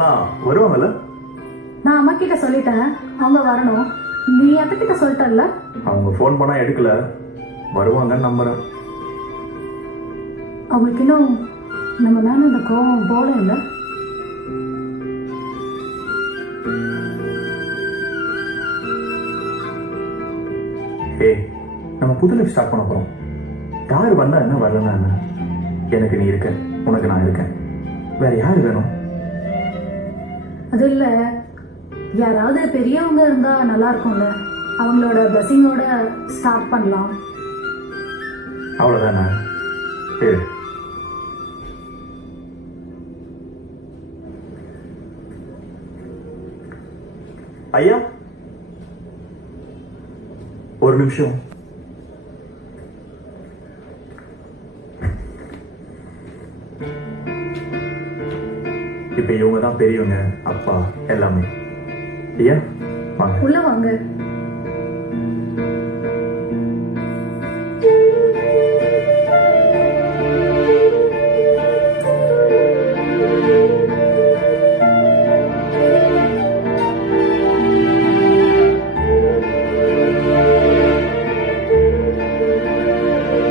எல்லாம் வருவாங்கல்ல? நான் அம்மா கிட்ட சொல்லிட்டேன், அவங்க வரணும். நீ அத்தை கிட்ட சொல்லிட்டல்ல? அவங்க ஃபோன் பண்ணா எடுக்கல, வருவாங்கன்னு நம்புறேன். அவங்களுக்கு இன்னும் நம்ம மேல இந்த கோவம் போல இல்லை. ஏய், நம்ம புது லைஃப் ஸ்டார்ட் பண்ண போறோம். யார் வந்தா என்ன, வரலன்னா என்ன? எனக்கு நீ இருக்க, உனக்கு நான் இருக்கேன். வேற யாரு வேணும்? அது இல்ல, யாராவது பெரியவங்க இருந்தா நல்லா இருக்கும்ல. அவங்களோட பிளஸிங்கோட ஸ்டார்ட் பண்ணலாம். அவ்வளவுதானே? சரி. ஐயா, ஒரு நிமிஷம். இப்ப இவங்க தான் பெரியவங்க, அப்பா எல்லாமே. ஐயா வாங்க. உள்ள வாங்க.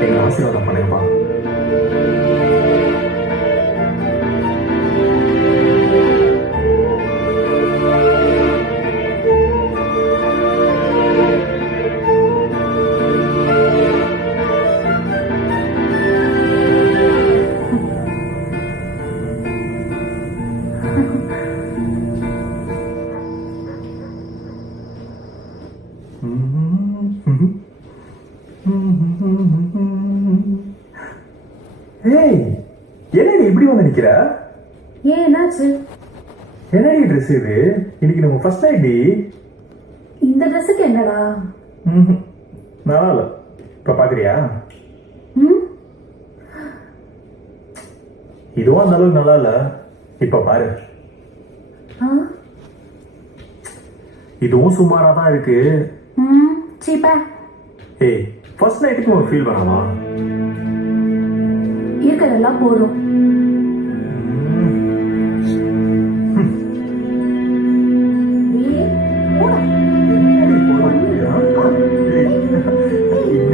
எங்களை ஆசீர்வாதம் பண்ணுங்கப்பா. ஏய், என்னடி இப்படி வந்து நிக்கிற? ஏன் என்னாச்சு? என்னடி ட்ரெஸ் இது? இன்னைக்கு நம்ம ஃபர்ஸ்ட் நைட் டி. இந்த ட்ரெஸ்ஸுக்கு என்னடா? நல்லா இல்ல. இப்ப பாக்குறியா? ம், இதுவும் அந்த அளவுக்கு நல்லா இல்ல. இப்ப பாரு. ஆ, இதுவும் சுமாரா தான் இருக்கு. ம், சீப்பா. ஏய், ஃபர்ஸ்ட் நைட்டுக்கு ஒரு ஃபீல் பண்ணலாமா? இருக்கிறதெல்லாம் போதும். ஏய், போடா. இன்னைக்கு ஒண்ணு. ஐயோ.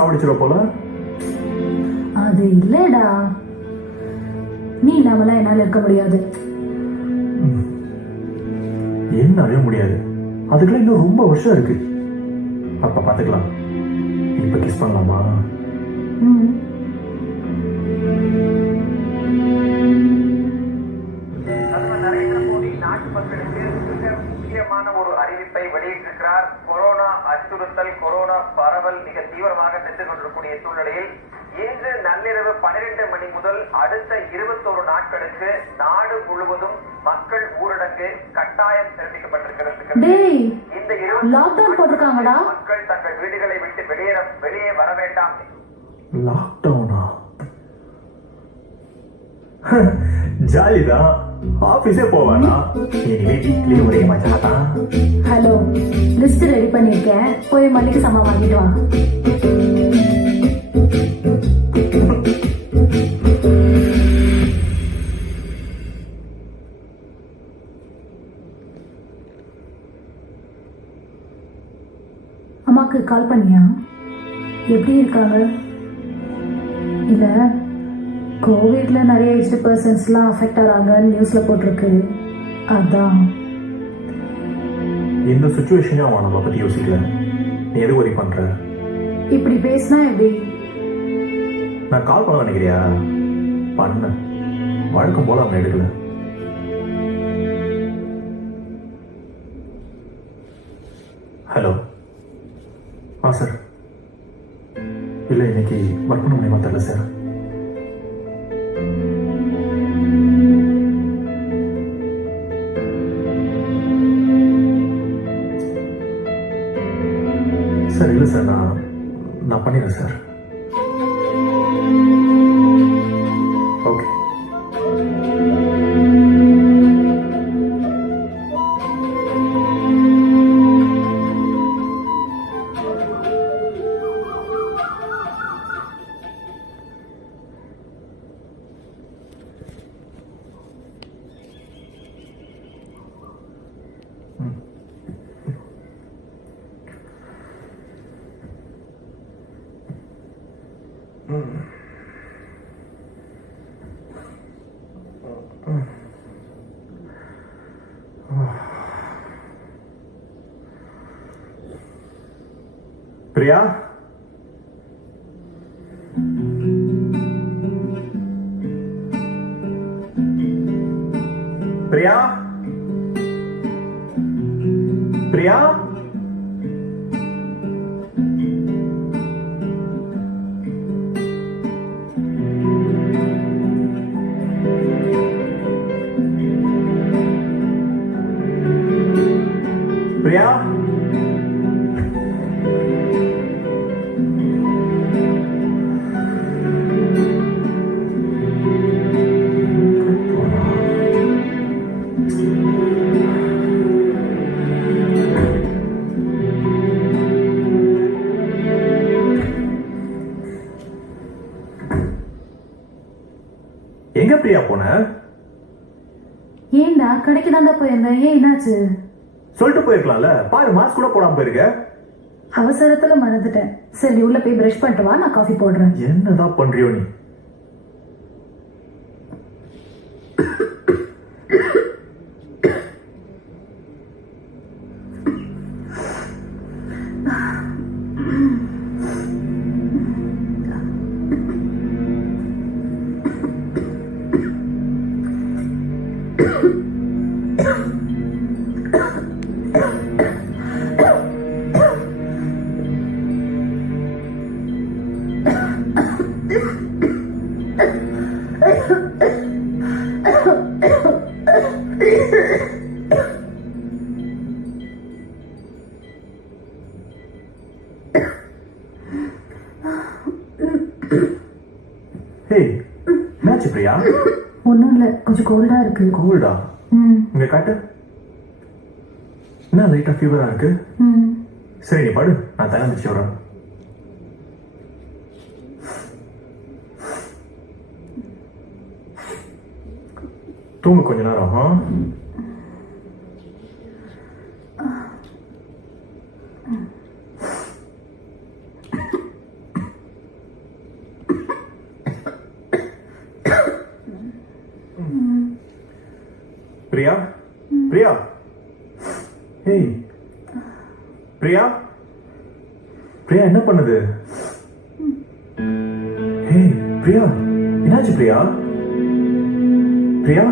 சாவடிச்சிட போல. அது இல்லடா, நீ இல்லாமலாம் என்னால இருக்க முடியாது. என்னாலே முடியாது. அதுக்கெல்லாம் இன்னும் ரொம்ப வருஷம் இருக்கு. அப்ப பாத்துக்கலாம். இப்ப கிஸ் பண்ணலாமா? ம். பிரதமர் நரேந்திர மோடி நாட்டு மக்களுக்கு மிக முக்கியமான ஒரு அறிவிப்பை வெளியிட்டிருக்கிறார். கொரோனா அச்சுறுத்தல், கொரோனா பரவல் மிக தீவிரமாக சென்று கொண்டிருக்கூடிய சூழ்நிலையில் இன்று நள்ளிரவு 12 மணி முதல் அடுத்த 21 நாட்களுக்கு நாடு முழுவதும் மக்கள் ஊரடங்கு கட்டாயம் பிறப்பிக்கப்பட்டிருக்கிறது. டேய், இந்த லாக்டவுன் போட்டிருக்காங்கடா. மக்கள் தங்கள் வீடுகளை விட்டு வெளியே வர வேண்டாம். லாக்டவுனா? ஜாலிதான். ஆபீஸே போவானா? இனிமே வீட்லயே ஒரே மச்சாதான். ஹலோ, லிஸ்ட் ரெடி பண்ணிருக்கேன், போய் மல்லிகை சாமான் வாங்கிட்டு வா. அம்மாக்கு கால் பண்ணியா? எப்படி இருக்காங்க? இல்ல, கோவிட்ல நிறைய ஏஜ்டு பர்சன்ஸ்லாம் அஃபெக்ட் ஆகிறாங்கன்னு நியூஸ்ல போட்டிருக்கு. அதான். இந்த சுச்சுவேஷனே அவன் நம்மளை பத்தி யோசிக்கல. நீ எது ஒரி பண்ற? இப்படி பேசினா எப்படி? நான் கால் பண்ண நினைக்கிறியா? பண்ண வழக்கம் போல அவன் எடுக்கல. ஹலோ. சார், இல்லை இன்னைக்கு ஒர்க் பண்ண முடியுமா தெரியல சார். சார் இல்லை சார், நான் பண்ணிடுறேன் சார். ஓகே. பிரியா, பிரியா, பிரியா, பிரியா. எங்க பிரியா போன? ஏண்டா, கடைக்கு தாண்டா போயிருந்தேன். ஏன், என்னாச்சு? சொல்லிட்டு போயிருக்கலாம்ல. பாரு, மாஸ்க் கூட போடாம போயிருக்க. அவசரத்துல மறந்துட்டேன். சரி, உள்ள போய் பிரஷ் பண்ணிட்டு வா, நான் காஃபி போடுறேன். என்னதான் பண்றியோ நீ? என்னாச்சு பிரியா? ஒன்றும் இல்லை, கொஞ்சம் கோல்டா இருக்கு. கோல்டா? இங்க காட்டு. என்ன லைட்டா ஃபீவரா இருக்கு? சரி, நீ படு, நான் தலை முடிச்சு வரேன். தூங்கு கொஞ்ச நேரம். பிரியா பிரியா ஏய் பிரியா பிரியா என்ன பண்ணுது? ஏய் பிரியா என்னாச்சு பிரியா? பிரியா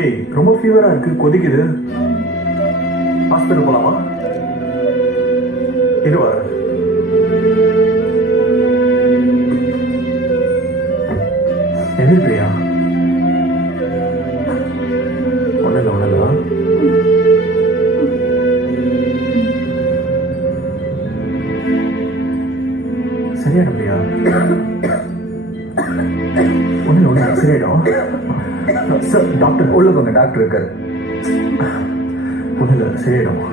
ஏய் ரொம்ப ஃபீவரா இருக்கு, கொதிக்குது. ஹாஸ்பிட்டல் போலாமா? இது வர எது பிரியா? ஒண்ணுல ஒண்ணுல சரியாயிடும் பிரியா. ஒண்ணுல ஒண்ணு சரியாயிடும். சார் டாக்டர் உள்ள போங்க, டாக்டர் இருக்காரு. ஒண்ணுல சரியாயிடும்.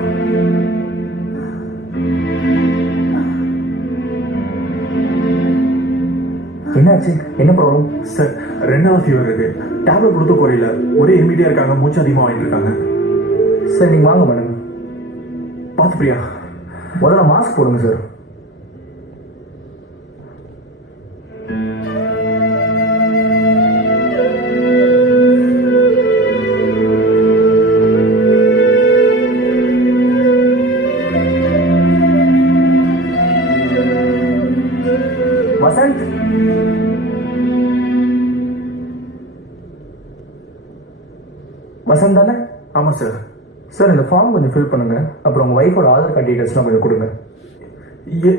என்னாச்சு? என்ன ப்ராப்ளம்? சார் 2வது ஃபீவர் இருக்கு, டேப்லெட் கொடுத்து குறையில, ஒரே இமிடியா இருக்காங்க, மூச்சு அதிகமா வாங்கிட்டு இருக்காங்க. சார் நீங்க வாங்க மேடம். பார்த்து பிரியா. முதல்ல மாஸ்க் போடுங்க சார். வசந்த், வசந்த் தானே? ஆமா சார். சார் இந்த ஃபார்ம் கொஞ்சம் ஃபில் பண்ணுங்க. அப்புறம் உங்க ஒய்ஃபோட ஆதார் கார்டு டீடைல்ஸ்லாம் கொஞ்சம் கொடுங்க.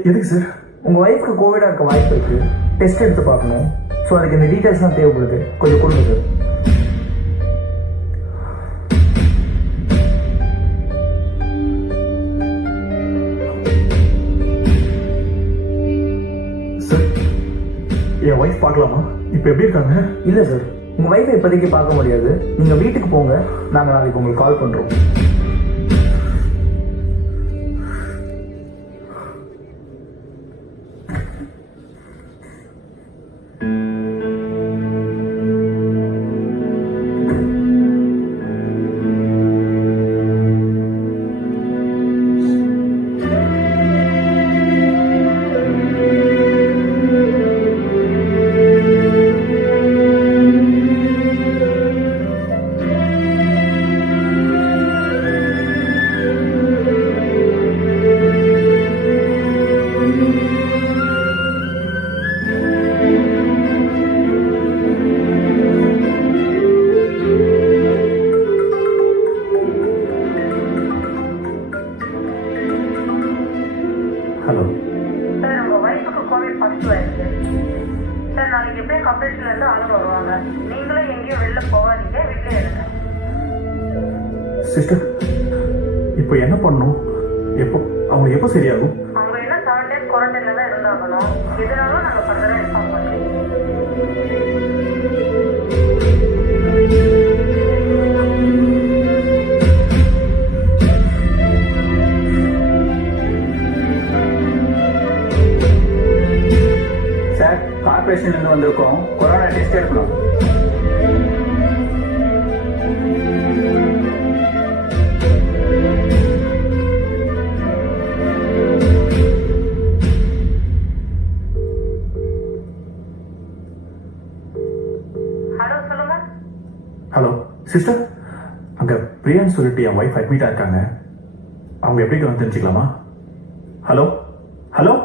எதுக்கு சார்? உங்க ஒய்ஃப்க்கு கோவிடா இருக்க வாய்ப்பு இருக்கு, டெஸ்ட் எடுத்து பார்க்கணும். ஸோ அதுக்கு இந்த டீடைல்ஸ்லாம் தேவைப்படுது, கொஞ்சம் கொடுங்க சார். சார் என் ஒய்ஃப் பார்க்கலாமா? இப்போ எப்படி இருக்காங்க? இல்ல சார், உங்க ஒய்ஃபை இப்போதைக்கு பார்க்க முடியாது. நீங்க வீட்டுக்கு போங்க, நாங்க நாளைக்கு உங்களுக்கு கால் பண்றோம். ஹலோ சார், உங்க ஒய்ஃபுக்கு கோவிட் பாசிட்டிவ் ஆயிருக்கு சார். நாளைக்கு எப்படியும் கார்பரேஷன்ல இருந்து ஆளுங்க வருவாங்க. நீங்களும் எங்கேயும் வெளில போகாதீங்க, வீட்டிலே இருங்க. சிஸ்டர் இப்போ என்ன பண்ணணும்? எப்போ அவங்க எப்போ சரியாகும்? அவங்க என்ன 7 days குவாரண்டைன்ல தான் இருந்தாகணும். எதுனாலும் நாங்க ஃபர்தரா இன்ஃபார்ம் பண்றோம். சார், கார்பரேஷன்ல இருந்து வந்திருக்கோம், கொரோனா டெஸ்ட் எடுக்கணும். ஹலோ, சொல்லுங்க. ஹலோ சிஸ்டர், அங்க பிரியான்னு சொல்லிட்டு என் ஒய்ஃப் அட்மிட்டா இருக்காங்க. அவங்க எப்படி வந்து தெரிஞ்சுக்கலாமா? ஹலோ ஹலோ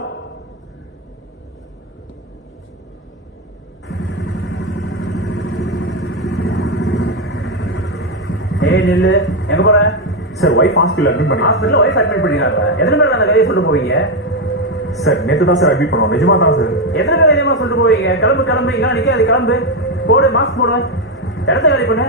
ஏய் நில்லு, எங்க போற? சார் ஒய்ஃப் ஹாஸ்பிட்டல் அட்மிட் பண்ணி. ஹாஸ்பிட்டல்ல ஒய்ஃப் அட்மிட் பண்ணிருக்காங்க. எத்தனை பேர் அந்த கதையை சொல்லிட்டு போவீங்க? சார் நேற்று தான் சார் அட்மிட் பண்ணுவோம். நிஜமா தான் சார். எத்தனை பேர் தைரியமா சொல்லிட்டு போவீங்க? கிளம்பு கிளம்பு, இங்க நிக்காது, கிளம்பு. போடு, மாஸ்க் போடு, இடத்த காலி பண்ணு.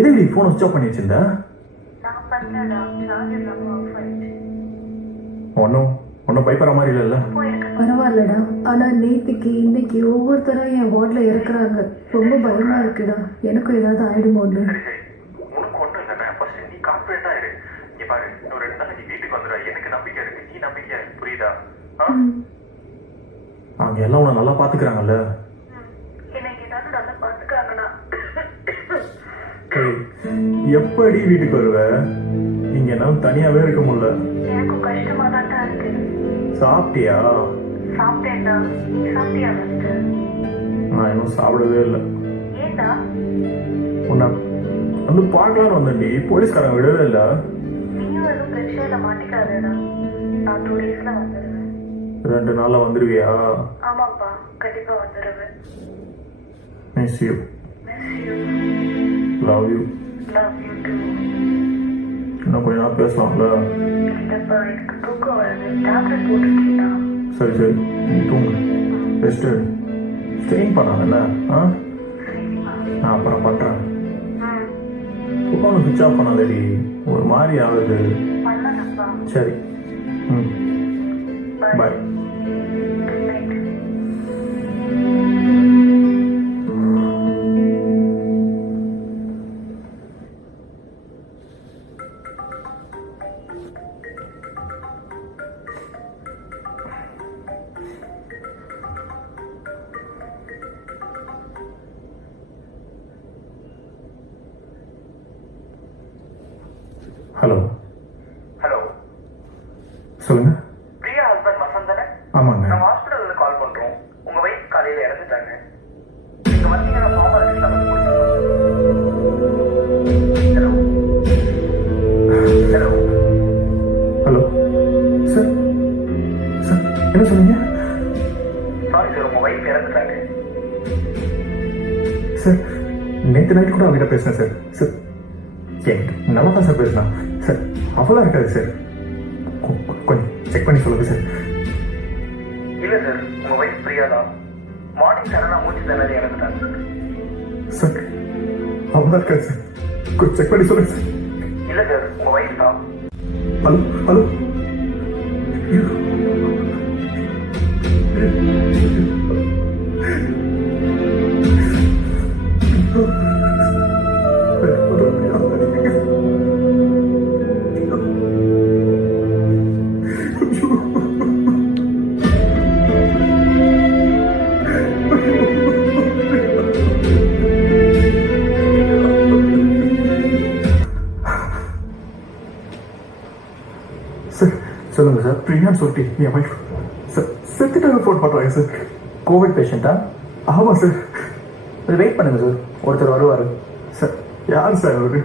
எதுக்கு ஃபோனை சுவிச் ஆஃப் பண்ணி வச்சிருந்த? நான் பண்ணலடா, சார்ஜர் நம்ம ஆஃப் ஆயிடுச்சு. ஒன்றும் பயப்படுற மாதிரி இல்லைல்ல? பரவாயில்லடா. ஆனா நேத்துக்கு இன்னைக்கு ஒவ்வொருத்தரா என் வார்டில் இறக்குறாங்க. ரொம்ப பயமா இருக்குடா. எனக்கும் ஏதாவது ஆயிடுமோன்னு. உனக்கு ஒன்றும் இல்லைண்ணா, ஃபர்ஸ்ட் நீ கான்ஃபிடென்ட்டா இரு. இங்க பாரு, இன்னும் 2 நாள் நீ வீட்டுக்கு வந்துடுவ. எனக்கு நம்பிக்கை இருக்கு, நீ நம்பிக்கையா இருக்கு, புரியுதா? அங்கே எல்லாம் உன்னை நல்லா பார்த்துக்கிறாங்கல்ல? எனக்கு ஏதாவது நல்லா பார்த்துக்காங்கண்ணா. ஏய், எப்படி வீட்டுக்கு வருவ? இங்க என்னால தனியாவே இருக்க முடியல. எனக்கும் கஷ்டமா தான் இருக்கு. சாப்பிட்டியா? சாப்பிட்டேன்டா. நீ சாப்பிட்டியா? நான் இன்னும் சாப்பிடவே இல்லை. ஏண்டா? உன்னை வந்து பார்க்கலான்னு வந்தேன்டி, போலீஸ்காரங்க விடவே இல்லை. நீயும் எதுவும் பிரச்சனையில மாட்டிக்காதடா. நான் 2 daysல வந்துடுவேன். 2 நாள்ல வந்துருவியா? ஆமாப்பா, கண்டிப்பா வந்துடுவேன். Miss you. Miss you. Love you. Love you too. இன்னும் கொஞ்ச நாள் பேசலாம்ல? இல்லப்பா, எனக்கு தூக்கம் வருது. டேப்லெட் போட்டுருக்கீங்களா? சரி நீ தூங்கு, ரெஸ்ட் எடு. ஸ்ட்ரெயின் பண்ணாங்கல்ல? சரிப்பா. நான் அப்புறம் பண்றேன். ம். ஃபோனை சுவிச் ஆஃப் பண்ணாதடி, ஒரு மாதிரி ஆகுது. பண்ணலப்பா. சரி. ம். Bye. பாய். Good night. ஹலோ. ஹலோ, சொல்லுங்க. பிரியா ஹஸ்பண்ட் வசந்த் தானே? ஆமாங்க. நம்ம ஹாஸ்பிட்டல்ல கால் பண்றோம். உங்க வைஃப் காலையில இறந்துட்டாங்க. நீங்க வந்தீங்கன்னா ஃபார்மாலிட்டிஸ் வந்து hello hello hello sir. Sir என்ன சொன்னீங்க? சாரி சார், உங்க வைஃப் இறந்துட்டாங்க. சார் நேற்று நைட்டு கூட அவங்ககிட்ட பேசினேன் சார். சார் நல்லா தான் சார் பேசினான் சார். அவ்வளோ இருக்காது சார். கொஞ்சம் செக் பண்ணி சொல்லுங்க சார். இல்ல சார், உங்க வைஃப் பிரியா தான். மார்னிங் சடனா மூச்சு திணறி இறந்துட்டாங்க. சார் அவ்வளோ இருக்காது சார். கொஞ்சம் செக் பண்ணி சொல்லுங்க சார். இல்ல சார், உங்க வைஃப் தான். Hello hello. சார் சொல்லுங்க சார். பிரியான்னு சொல்லிட்டு என் வைஃப் சார் செத்துட்டாங்க. ஃபோன் பண்ணுறாங்க சார். கோவிட் பேஷண்ட்டா? ஆமாம் சார். வெயிட் பண்ணுங்க சார், ஒருத்தர் வருவார். சார் யார் சார் அவரு?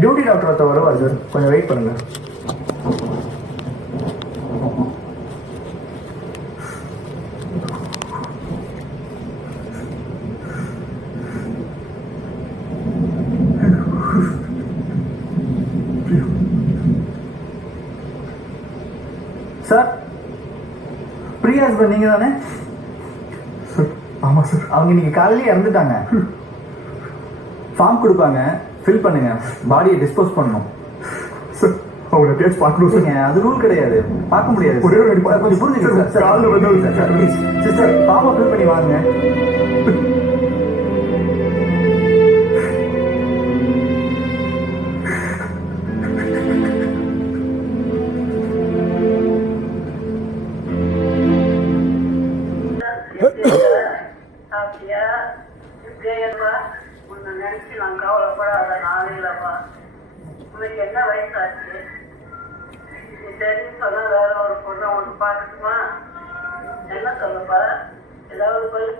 டியூட்டி டாக்டர் ஒருத்தர் வருவார் சார், கொஞ்சம் வெயிட் பண்ணுங்க. சார், பிரியா ஹஸ்பண்ட் நீங்க தானே? சார் ஆமாம் சார். அவங்க இன்னைக்கு காலையிலே இறந்துட்டாங்க. ஃபார்ம் கொடுப்பாங்க, ஃபில் பண்ணுங்க. பாடியை டிஸ்போஸ் பண்ணணும். சார் அவங்க டேஸ்ட் பார்க்கணும் சார். அது ரூல் கிடையாது, பார்க்க முடியாது. ஒரே ஒரு வாட்டி பார்க்க- கொஞ்சம் புரிஞ்சுங்க சார். காலைல வந்து சார் ப்ளீஸ் சிஸ்டர், ஃபார்மை ஃபில் பண்ணி வாங்க. சாப்பிட்டியா? இப்படியேப்பா, உன்னை நினைச்சு நான் கவலைப்படாத நாளே இல்லப்பா. உனக்கு என்ன வயசாச்சு? நீ தெரிஞ்சு சொன்னா வேற ஒரு பொண்ணை உனக்கு பார்க்கட்டுமா? என்ன சொல்லப்பா? ஏதாவது பதில்